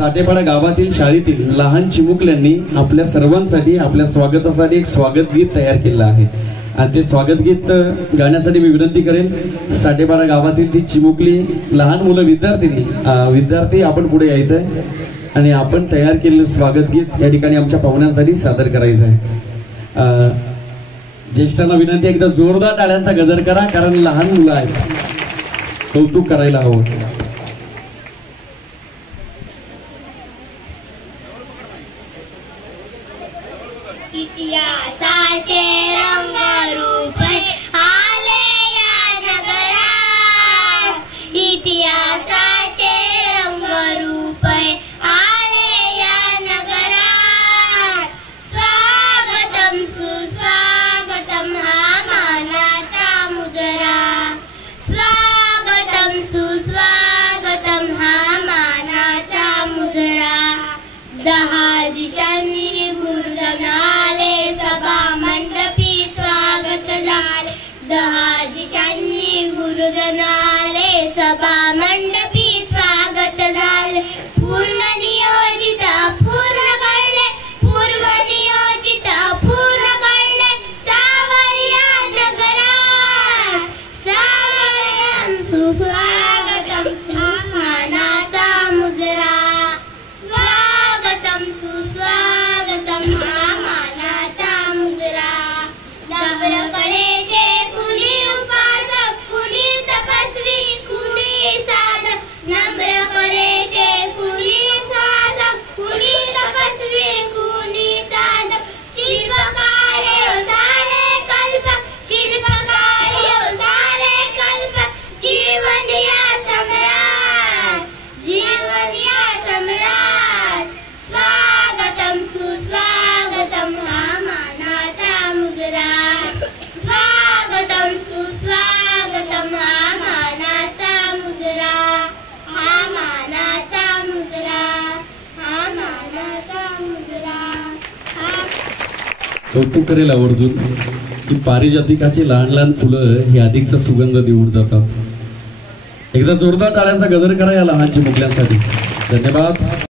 साठेपाडा गावातील शाळेतील लहान चिमुकल्यांनी आपल्या सर्वांसाठी आपल्या स्वागतासाठी एक स्वागत गीत तयार केलं आहे आणि ते स्वागत गीत गाण्यासाठी मी विनंती करेन साठेपाडा गावातील ती चिमुकली लहान मुलं विद्यार्थी आपण पुढे यायचंय आणि आपण तयार केलेलं स्वागत गीत या ठिकाणी आमच्या पाहुण्यांसाठी सादर करायचं आहे। ज्येष्ठांना विनंती एकदा जोरदार टाळ्यांचा गजर करा कारण लहान मुलं आहेत, कौतुक करायला हवं। इतिहासाचे रंगरूप आले या नगरात, इतिहासाचे रंगरूप आले या नगरात। स्वागतम सुस्वागतम हा मानाचा मुजरा, स्वागतम सुस्वागतम हा मानाचा मुजरा। 10 दिशांनी गुरुजनाले सभा मंडपी स्वागत झाले, 10 दिशांनी गुरुजनाले सभा मंडपी स्वागत झाले। पूर्ण नियोजित पूर्ण कळले, पूर्व नियोजित पूर्ण कळले सावर्या नगरात। सावर्या सुस्वागतम मानाचा मुजरा, स्वागतम सुस्वागतम हा मानाचा मुजरा। नम्रपणेचे कुणी उपासक कुणी तपस्वी कुणी साधक, नम्रपणेचे कुणी उपासक कुणी तपस्वी कुणी साधक। शिल्पकार सारे कल्पक, शिल्पकार सारे कल्पक। जीवन या सम्राट, जीवन या सम्राट। स्वागतम सुस्वागतम हा मानाचा मुजरा, स्वागतम सुस्वागतम हा मानाचा मुजरा। हा मानाचा मुजरा, हा मानाचा मुजरा। कौतुक करेल आवर्जून की पारिजातिकाची लहान लहान फुलं हे अधिकचा सुगंध देऊन जातात। एकदा जोरदार टाळ्यांचा गजर करा या लहान चिमुकल्यांसाठी। धन्यवाद।